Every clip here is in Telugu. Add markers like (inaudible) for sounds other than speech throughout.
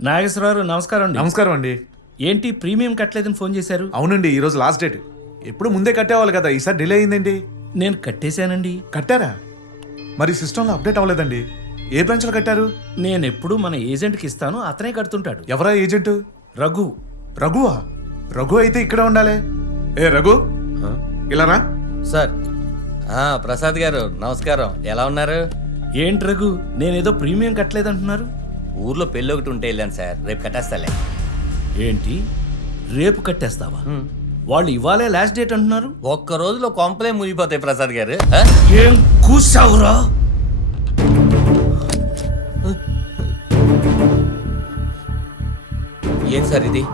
నాగేశ్వరరావు నమస్కారం అండి. నమస్కారం అండి. ఏంటి ప్రీమియం కట్టలేదని ఫోన్ చేశారు? అవునండి ఈరోజు లాస్ట్ డేట్. ఎప్పుడు ముందే కట్టేవాళ్ళు కదా ఈసారి డిలే అయిందండి. నేను కట్టేశానండి. కట్టారా? మరి సిస్టంలో అప్డేట్ అవ్వలేదండి. ఏ బ్రాంచ్లో కట్టారు? నేను ఎప్పుడు మన ఏజెంట్కి ఇస్తాను అతనే కడుతుంటాడు. ఎవరా ఏజెంట్? రఘు. రఘువా? రఘు అయితే ఇక్కడే ఉండాలి. ఏ రఘు? ఇలా రా. సార్. ఆ, ప్రసాద్ గారు నమస్కారం. ఎలా ఉన్నారు? ఏంటి రఘు నేనేదో ప్రీమియం కట్టలేదంటున్నారు? ఊర్లో పెళ్ళి ఒకటి ఉంటే వెళ్ళాను సార్. రేపు కట్టేస్తాలే. ఏంటి? రేపు కట్టేస్తావా? వాళ్ళు ఇవాళే లాస్ట్ డేట్ అంటున్నారు? ఒక్క రోజులో కొంపలే మునిగిపోతాయి ప్రసాద్ గారు. ఆ? ఏం కూసావురా ఏం సార్ ఇది?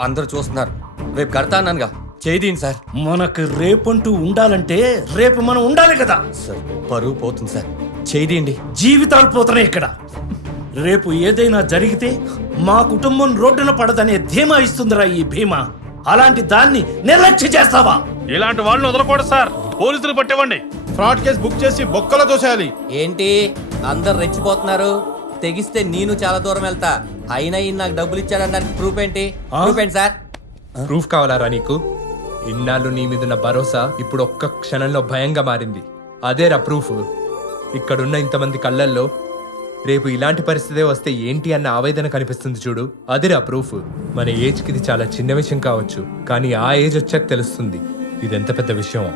అందరూ చూస్తున్నారు. రేపు కడతా అన్నానుగా. చేయండి సార్. మనకు రేపంటూ ఉండాలంటే రేపు మనం ఉండాలి కదా. సార్ పరువు పోతుంది సార్. చేయండి జీవితాలు పోతున్నాయి ఇక్కడ. రేపు ఏదైనా జరిగితే మా కుటుంబం రోడ్డున పడదనే ధీమా ఇస్తుందిరా ఈ భీమా. అలాంటి దాన్ని నిర్లక్ష్య చేస్తావా? ఇలాంటి వాళ్ళని వదలకూడదు సార్. పోలీసులు పట్టివ్వండి. ఫ్రాడ్ కేసు బుక్ చేసి బొక్కలో తోసేయాలి. ఏంటి? అందరు రెచ్చిపోతున్నారు. తెగిస్తే నేను చాలా దూరం వెళ్తా. అయినా ఈయన నాకు డబ్బులు ఇచ్చాడనడానికి ప్రూఫ్ ఏంటి? ప్రూఫ్ ఏంటి సార్? ప్రూఫ్ కావాలారా నీకు? ఇన్నాళ్ళు నీ మీదున్న భరోసా ఇప్పుడు ఒక్క క్షణంలో భయంగా మారింది. అదేరా ప్రూఫ్ ఇక్కడున్న ఇంతమంది కళ్ళల్లో రేపు ఇలాంటి పరిస్థితే వస్తే ఏంటి అన్న ఆవేదన కనిపిస్తుంది చూడు. అదిరా ప్రూఫ్. మన ఏజ్కి ఇది చాలా చిన్న విషయం కావచ్చు కానీ ఆ ఏజ్ వచ్చాక తెలుస్తుంది. ఇది ఎంత పెద్ద విషయం?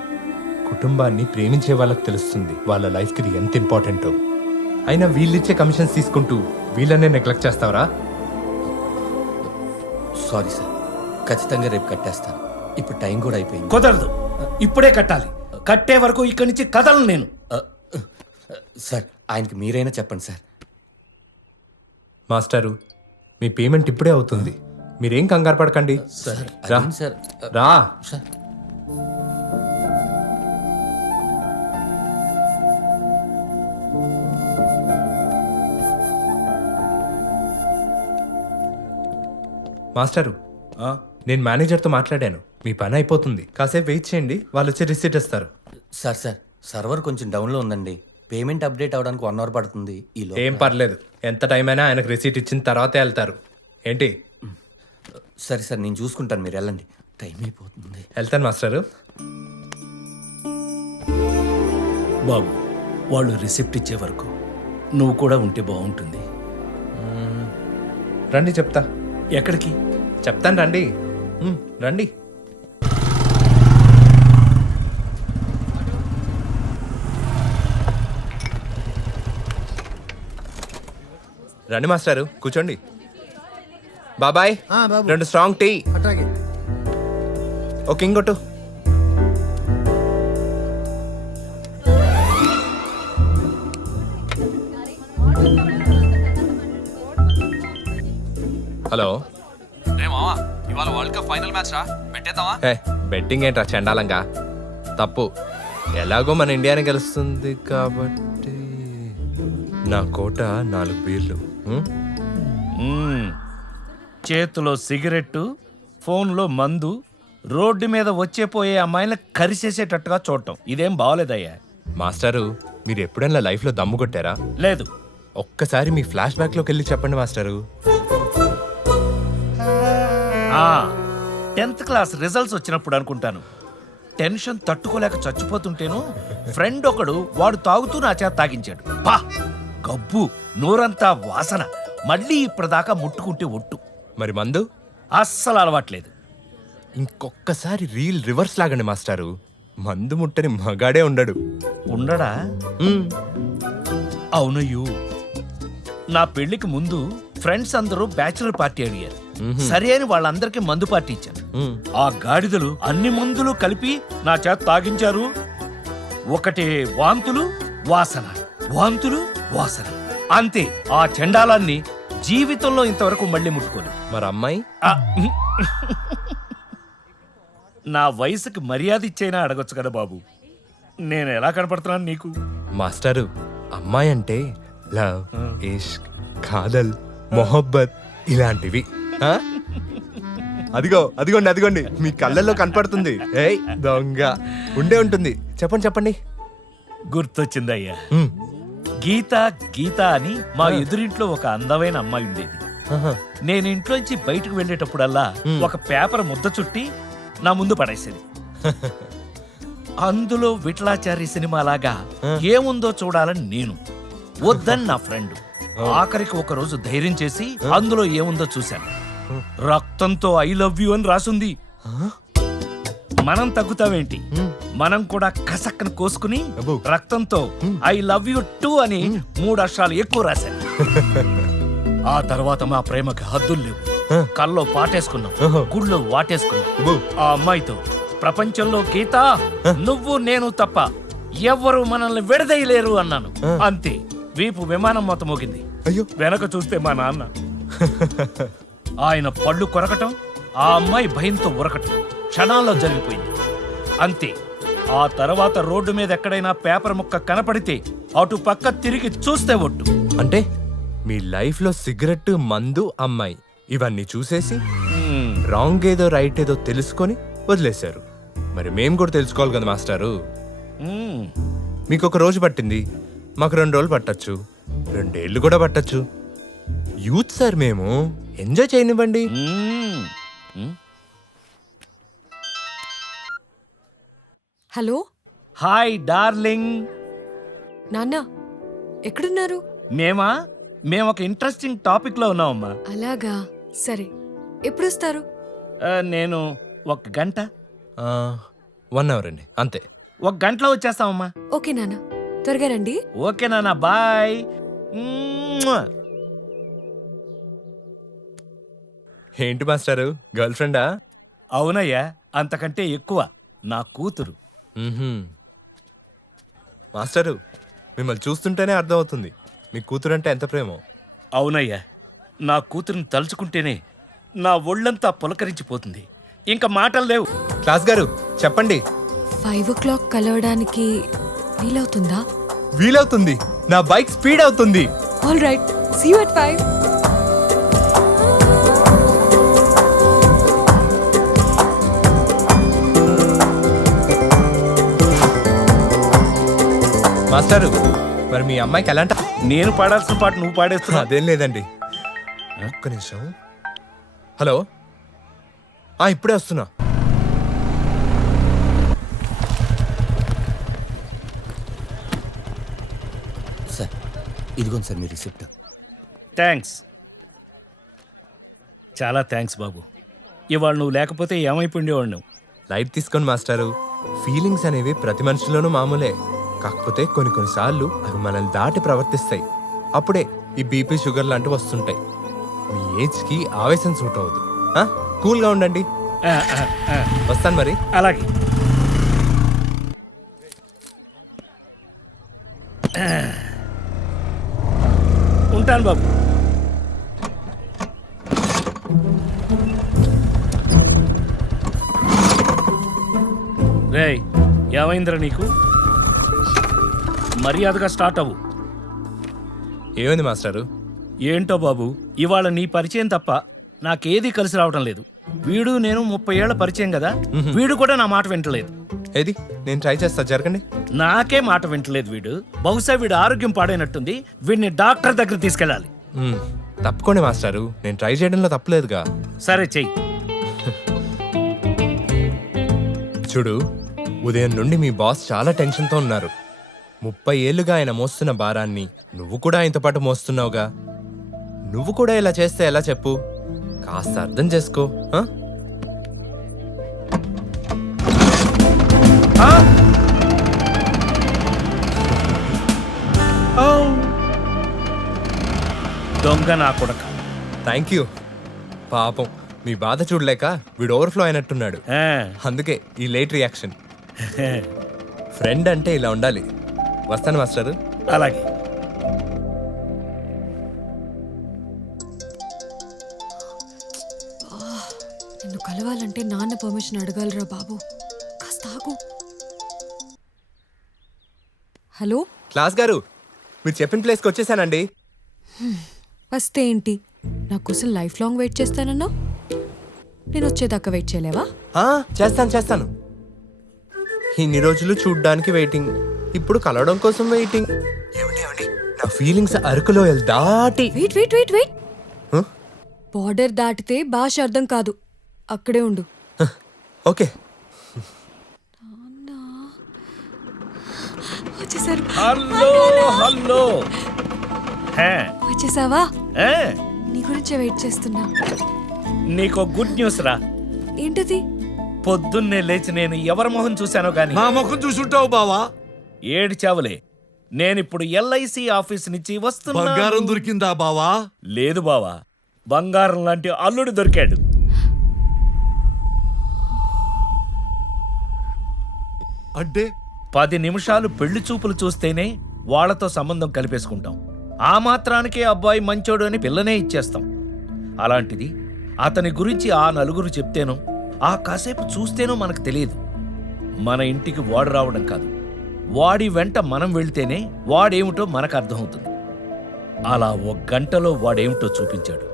కుటుంబాన్ని ప్రేమించే వాళ్ళకి తెలుస్తుంది. వాళ్ళ లైఫ్కి ఇది ఎంత ఇంపార్టెంటో. అయినా వీళ్ళిచ్చే కమిషన్స్ తీసుకుంటూ వీళ్ళనే నెగ్లెక్ట్ చేస్తావరా? Sorry sir. ఖచ్చితంగా రేపు కట్టేస్తాను. ఇప్పుడు టైం కూడా అయిపోయింది. కుదరదు. ఇప్పుడే కట్టాలి. కట్టే వరకు ఇక్కడి నుంచి కదలను నేను. సార్ ఆయనకి మీరైనా చెప్పండి సార్. మాస్టారు మీ పేమెంట్ ఇప్పుడే అవుతుంది. మీరేం కంగారు పడకండి. రా. అదేంటి సార్? రా. సార్. మాస్టారు నేను మేనేజర్తో మాట్లాడాను. మీ పని అయిపోతుంది. కాసేపు వెయిట్ చేయండి. వాళ్ళు వచ్చి రిసీట్ ఇస్తారు. సార్ సార్ సర్వర్ కొంచెం డౌన్లో ఉందండి. పేమెంట్ అప్డేట్ అవడానికి వన్ అవర్ పడుతుంది ఈ ఏం పర్లేదు. ఎంత టైం అయినా ఆయనకు రిసీట్ ఇచ్చిన తర్వాతే వెళ్తారు. ఏంటి? సరే సార్ నేను చూసుకుంటాను. మీరు వెళ్ళండి. టైం అయిపోతుంది. వెళ్తాను మాస్టారు. బాబు వాళ్ళు రిసిప్ట్ ఇచ్చే వరకు నువ్వు కూడా ఉంటే బాగుంటుంది. రండి చెప్తా. ఎక్కడికి? చెప్తాను రండి. రండి. రండి మాస్టారు. కూర్చోండి. బాబాయ్ రెండు స్ట్రాంగ్ టీ. ఓకే ఇంకోటు హలో. ఇవాళ వరల్డ్ కప్ ఫైనల్ మ్యాచ్ రా. పెట్టేద్దామా? ఏ బెట్టింగ్ ఏంట్రా చండాలంగా? తప్పు. ఎలాగో మన ఇండియానే గెలుస్తుంది కాబట్టి. నా కోట నాలుగు బీర్లు. చేతిలో సిగరెట్టు ఫోన్లో మందు రోడ్డు మీద వచ్చే పోయే అమ్మాయిని కరిసేసేటట్టుగా చూడటం. ఇదేం బాగోలేదయ్యా మాస్టారు మీరు ఎప్పుడైనా లైఫ్లో దమ్ము కొట్టారా? లేదు. ఒక్కసారి మీ ఫ్లాష్ బ్యాక్లోకి వెళ్ళి చెప్పండి మాస్టారు. టెన్త్ క్లాస్ రిజల్ట్స్ వచ్చినప్పుడు అనుకుంటాను. టెన్షన్ తట్టుకోలేక చచ్చిపోతుంటేను ఫ్రెండ్ ఒకడు వాడు తాగుతూ నా చేత తాగించాడు. పా! గబ్బు నోరంతా వాసన. మళ్ళీ ఇప్పటిదాకా ముట్టుకుంటే ఒట్టు. మరి మందు? అస్సలు అలవాట్లేదు. ఇంకొక్కసారి రీల్ రివర్స్ లాగండి మాస్టారు. మందు ముట్టని మగాడే ఉండడు. ఉండడా? ఉం. అవునయ్యూ. నా పెళ్ళికి ముందు ఫ్రెండ్స్ అందరూ బ్యాచులర్ పార్టీ అడిగారు. సరే అని వాళ్ళందరికీ మందు పార్టీ ఇచ్చాను. ఆ గాడిదలు అన్ని మందులు కలిపి నా చేత తాగించారు. ఒకటే వాంతులు వాసన. వాంతులు వాసన. అంతే ఆ చండాలాన్ని జీవితంలో ఇంతవరకు మళ్ళీ ముట్టుకోను. మరి అమ్మాయి? ఆ, (laughs) నా వయసుకి మర్యాద ఇచ్చైనా అడగొచ్చు కదా బాబు. నేను ఎలా కనపడుతున్నాను నీకు? మాస్టారు అమ్మాయి అంటే లవ్ ఇష్క్ కాదల్ మొహబ్బత్ ఇలాంటివి. ఆ? అదిగో అదిగోండి అదిగోండి. మీ కళ్ళల్లో కనపడుతుంది. ఏయ్ దొంగ. ఉండే ఉంటుంది. చెప్పండి చెప్పండి. గుర్తొచ్చిందయ్యా. ఉమ్, గీత గీత అని మా ఎదురింట్లో ఒక అందమైన అమ్మాయి ఉండేది. నేను ఇంట్లోంచి బయటకు వెళ్ళేటప్పుడల్లా ఒక పేపర్ ముద్ద చుట్టి నా ముందు పడేసేది. (laughs) అందులో విఠలాచారి సినిమా లాగా ఏముందో చూడాలని నేను వద్దని నా ఫ్రెండ్ ఆఖరికి ఒక రోజు ధైర్యం చేసి అందులో ఏముందో చూశాను. రక్తంతో ఐ లవ్ యూ అని రాసుంది. మనం తగ్గుతావేంటి? మనం కూడా కసక్కన కోసుకుని అబ్బో. రక్తంతో ఐ లవ్ యు టూ అని మూడు అక్షరాలు ఎక్కువ రాశాను (laughs) ఆ తర్వాత మా ప్రేమకి హద్దులు లేవు. కల్లో పాటేసుకున్నాం. ఓహో. గుళ్ళో వాటేసుకున్నాం. ఆ అమ్మాయితో ప్రపంచంలో గీత నువ్వు నేను తప్ప ఎవ్వరు మనల్ని విడదీయలేరు అన్నాను. అంతే వీపు విమానం మొత్తం మోగింది. అయ్యో. వెనక చూస్తే మా నాన్న. ఆయన పళ్ళు కొరకటం ఆ అమ్మాయి భయంతో ఉరకటం. క్షణాల్లో జరిగిపోయింది. అంతే ఆ తర్వాత రోడ్డు మీద ఎక్కడైనా పేపర్ ముక్క కనపడితే అటు పక్క తిరిగి చూస్తే ఒట్టు. అంటే మీ లైఫ్లో సిగరెట్ మందు అమ్మాయి ఇవన్నీ చూసేసి. రాంగ్ ఏదో రైట్ ఏదో తెలుసుకొని వదిలేశారు. మరి మేము కూడా తెలుసుకోవాలి కదా మాస్టారు. మీకు ఒక రోజు పట్టింది. మాకు రెండు రోజులు పట్టచ్చు. రెండేళ్ళు కూడా పట్టచ్చు. యూత్ సార్ మేము. ఎంజాయ్ చేయనివ్వండి హలో? Hi darling. నాన్న ఎక్కడున్నారు? మేమా? మేము ఒక ఇంట్రెస్టింగ్ టాపిక్లో ఉన్నామమ్మా. అలాగా సరే. ఎప్పుడు వస్తారు ఆ, నేను ఒక గంట. వన్ అవర్ అండి అంతే. ఒక గంటలో వచ్చేస్తామమ్మా. ఓకే నాన్న. త్వరగా రండి. ఓకే నాన్న బాయ్. మ్మ్. ఏంటి మాస్టారు గర్ల్ ఫ్రెండా? అవునయ్యా అంతకంటే ఎక్కువ. నా కూతురు. మాస్టరు మిమ్మల్ని చూస్తుంటేనే అర్థమవుతుంది. మీ కూతురంటే ఎంత ప్రేమో. అవునయ్యా నా కూతురుని తలుచుకుంటేనే నా ఒళ్ళంతా పులకరించిపోతుంది. ఇంకా మాటలు లేవు. క్లాస్ గారు చెప్పండి. ఫైవ్ ఓ క్లాక్ కలవడానికి వీలవుతుందా? వీలవుతుంది. నా బైక్ స్పీడ్ అవుతుంది. All right see you at five. మాస్టారు మరి మీ అమ్మాయికి ఎలాంటి నేను పాడాల్సిన పాట నువ్వు పాడేస్తున్నావు. అదేం లేదండి. ఒక్క నిమిషం. హలో. ఆ ఇప్పుడే వస్తున్నా. సార్ ఇదిగోండి సార్ మీ రిసిప్ట్. థ్యాంక్స్. చాలా థ్యాంక్స్ బాబు. ఇవాళ నువ్వు లేకపోతే ఏమైపోయిండేవాడు లైట్ తీసుకోండి మాస్టారు. ఫీలింగ్స్ అనేవి ప్రతి మనిషిలోనూ మామూలే. కాకపోతే కొన్ని కొన్నిసార్లు అవి మనల్ని దాటి ప్రవర్తిస్తాయి. అప్పుడే ఈ బీపీ షుగర్ లాంటివి వస్తుంటాయి. మీ ఏజ్కి ఆవేశం సూట్ అవ్వదు? కూల్గా ఉండండి. వస్తాను మరి. అలాగే. ఉంటాను బాబు. రేయ్ ఏమైందిరా నీకు? మర్యాదగా స్టార్ట్ అవ్వు. ఏమైంది మాస్టారు? ఏంటో బాబు ఇవాళ నీ పరిచయం తప్ప నాకేది కలిసి రావడం లేదు. వీడు నేను ముప్పై ఏళ్ళ పరిచయం కదా వీడు కూడా నా మాట వింటలేదు. ఏది? నేను ట్రై చేస్తా జరగండి. నాకే మాట వింటలేదు వీడు. బహుశా వీడు ఆరోగ్యం పాడైనట్టుంది వీడిని డాక్టర్ దగ్గర తీసుకెళ్ళాలి. మ్మ్. తప్పుకోండి మాస్టారు నేను ట్రై చేయడంలో తప్పలేదుగా. సరే చెయ్యి. చూడు ఉదయం నుండి మీ బాస్ చాలా టెన్షన్తో ఉన్నారు. ముప్పై ఏళ్ళుగా ఆయన మోస్తున్న భారాన్ని నువ్వు కూడా ఆయనతో పాటు మోస్తున్నావుగా. నువ్వు కూడా ఇలా చేస్తే ఎలా చెప్పు? కాస్త అర్థం చేసుకో! దొంగ నా కొడక. థ్యాంక్ యూ పాపం మీ బాధ చూడలేక వీడు ఓవర్ఫ్లో అయినట్టున్నాడు. అందుకే ఈ లేట్ రియాక్షన్ ఫ్రెండ్ అంటే ఇలా ఉండాలి. వస్తాను మాస్టారు. అలాగే. నిన్ను కలవాలంటే నాన్న పర్మిషన్ అడగాలిరా బాబు. కాస్త ఆగు. హలో? క్లాస్ గారు మీరు చెప్పిన ప్లేస్కి వచ్చేసానండి. వస్తే ఏంటి? నా కోసం లైఫ్ లాంగ్ వెయిట్ చేస్తానన్నా? నేను వచ్చేదాకా వెయిట్ చేయలేవా? ఆ, చేస్తాను చేస్తాను. ఇన్ని రోజులు చూడ్డానికి వెయిటింగ్. ఇప్పుడు కలవడం కోసం వెయిటింగ్ ఏమండి ఏమండి? నా ఫీలింగ్స్ అరకులో దాటి. Wait wait wait wait? Border దాటితే భాష అర్థం కాదు. అక్కడే ఉండు. ఓకే. వచ్చేసారు. Hello hello. హే, వచ్చేసావా? ఏ, నీ గురించే వెయిట్ చేస్తున్నా. నీకో గుడ్ న్యూస్ రా. ఏంటది? పొద్దున్నే లేచి నేను ఎవరి మొహం చూశానో గాని. నా ముఖం చూసుంటావు బావా. ఏడు చావులే నేనిప్పుడు ఎల్ఐసి ఆఫీస్ నుంచి వస్తున్నా బంగారం దొరికిందా బావా? లేదు బావా. బంగారం లాంటి అల్లుడు దొరికాడు. అంటే? పది నిమిషాలు పెళ్ళి చూపులు చూస్తేనే వాళ్ళతో సంబంధం కలిపేసుకుంటాం. ఆ మాత్రానికే అబ్బాయి మంచోడు అని పిల్లనే ఇచ్చేస్తాం. అలాంటిది అతని గురించి ఆ నలుగురు చెప్తేనో ఆ కాసేపు చూస్తేనో మనకు తెలియదు. మన ఇంటికి వాడు రావడం కాదు. వాడి వెంట మనం వెళ్తేనే వాడేమిటో మనకు అర్థమవుతుంది అలా ఒక గంటలో వాడేమిటో చూపించాడు.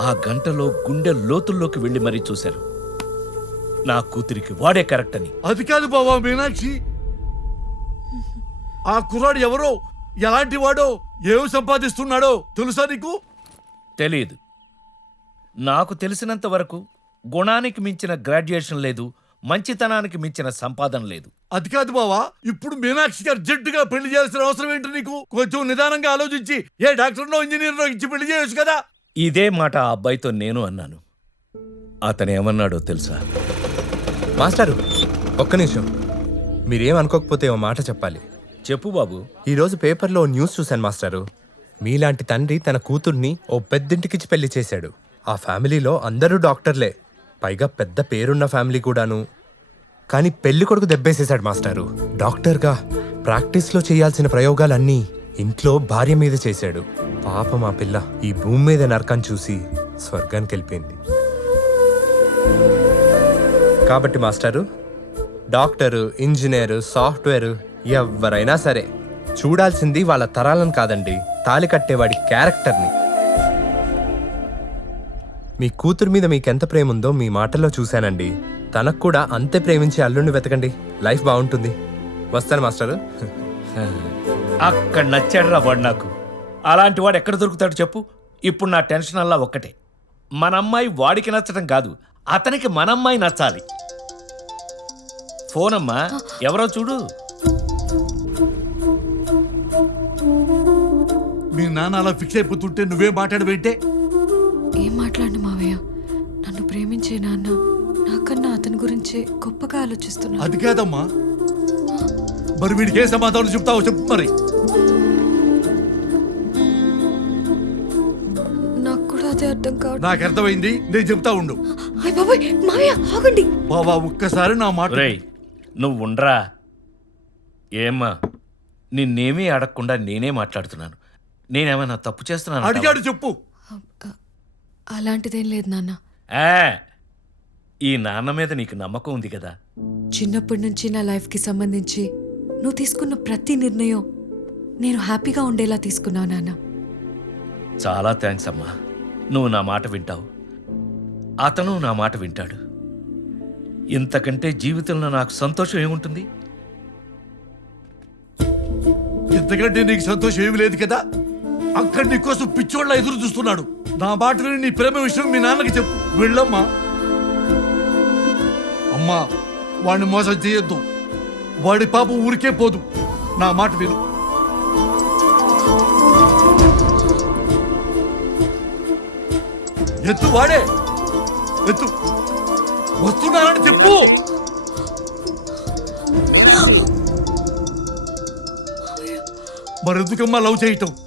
ఆ గంటలో గుండె లోతుల్లోకి వెళ్ళి మరీ చూశారు. నా కూతురికి వాడే కరెక్ట్ అని అది కాదు బావా మీనాక్షి. ఆ కుర్రాడు ఎవరో ఎలాంటి వాడో ఏం సంపాదిస్తున్నాడో తెలుసా నీకు? తెలియదు నాకు తెలిసినంత వరకు గుణానికి మించిన గ్రాడ్యుయేషన్ లేదు మంచితనానికి మించిన సంపాదన లేదు. అది కాదు బావా ఇప్పుడు మీనాక్షికి అర్జెంటుగా పెళ్ళి చేయాల్సిన అవసరం ఏంటి నీకు? కొంచెం నిదానంగా ఆలోచించి ఏ డాక్టర్నో ఇంజనీర్నో ఇచ్చి పెళ్ళి చేయొచ్చు కదా? ఇదే మాట ఆ అబ్బాయితో నేను అన్నాను. అతను ఏమన్నాడో తెలుసా? మాస్టారు! ఒక్క నిమిషం. మీరేం అనుకోకపోతే ఓ మాట చెప్పాలి. చెప్పు బాబు. ఈరోజు పేపర్లో ఓ న్యూస్ చూశాను మాస్టారు. మీలాంటి తండ్రి తన కూతుర్ని ఓ పెద్దింటికిచ్చి పెళ్ళి చేశాడు. ఆ ఫ్యామిలీలో అందరూ డాక్టర్లే. పైగా పెద్ద పేరున్న ఫ్యామిలీ కూడాను. కానీ పెళ్ళి కొడుకు దెబ్బేసేశాడు మాస్టారు. డాక్టర్గా ప్రాక్టీస్లో చేయాల్సిన ప్రయోగాలన్నీ ఇంట్లో భార్య మీద చేశాడు. పాపం మా పిల్ల ఈ భూమి మీద నరకం చూసి స్వర్గానికి వెళ్ళిపోయింది. కాబట్టి మాస్టారు డాక్టరు ఇంజనీరు సాఫ్ట్వేర్ ఎవరైనా సరే చూడాల్సింది వాళ్ళ తరాలను కాదండి తాలి కట్టేవాడి క్యారెక్టర్ని. మీ కూతురు మీద మీకెంత ప్రేమ ఉందో మీ మాటల్లో చూశానండి. తనకు కూడా అంతే ప్రేమించి అల్లుడిని వెతకండి. లైఫ్ బాగుంటుంది. వస్తాను మాస్టారు. (laughs) అక్కడ నచ్చాడురా వాడు నాకు. అలాంటి వాడు ఎక్కడ దొరుకుతాడు చెప్పు. ఇప్పుడు నా టెన్షన్ అల్లా ఒక్కటే. మన అమ్మాయి వాడికి నచ్చడం కాదు. అతనికి మన అమ్మాయి నచ్చాలి. ఫోన్ అమ్మా ఎవరో చూడు. మీ నాన్న అలా ఫిక్స్ అయిపోతుంటే నువ్వే మాట్లాడవేంటే? ఏం మాట్లాడు మావయ్య నన్ను. నాకన్నా అతని గురించే గొప్పగా ఆలోచిస్తున్నా అది కాదమ్మా. మరి వీడికి ఏ సమాధానం చెప్తావో చెప్పు మరి. నాకు కూడా అదే అర్థం కావడం నాకు అర్థమైంది. నేను చెప్తా ఉండు. అయ్య బాబాయ్ మావయ్య ఆగండి. బావా ఒక్కసారి నా మాట రేయ్ నువ్వు ఉండరా? ఏమ్మా నిన్నేమీ అడగకుండా నేనే మాట్లాడుతున్నాను. నేనేమైనా తప్పు చేస్తున్నాను అడిగాడు చెప్పు. అలాంటిదేం లేదు నాన్న. ఈ నాన్న మీద నీకు నమ్మకం ఉంది కదా? చిన్నప్పటి నుంచి నా లైఫ్కి సంబంధించి నువ్వు తీసుకున్న ప్రతి నిర్ణయం నేను హ్యాపీగా ఉండేలా తీసుకున్నావు నాన్న. చాలా థ్యాంక్స్ అమ్మా. నువ్వు నా మాట వింటావు. అతను నా మాట వింటాడు. ఇంతకంటే జీవితంలో నాకు సంతోషం ఏముంటుంది? ఇంతకంటే నీకు సంతోషం ఏమీ లేదు కదా? అక్కడ నీకోసం పిచ్చోళ్ళ ఎదురు చూస్తున్నాడు. నా మాట విని నీ ప్రేమ విషయం మీ నాన్నకి చెప్పు. వెళ్ళమ్మా. అమ్మా వాడిని మోసం చేయొద్దు. వాడి పాపం ఊరికే పోదు. నా మాట విను. ఎత్తు వాడే. ఎత్తు. వస్తున్నానని చెప్పు. మరెందుకమ్మా లవ్ చేయటం?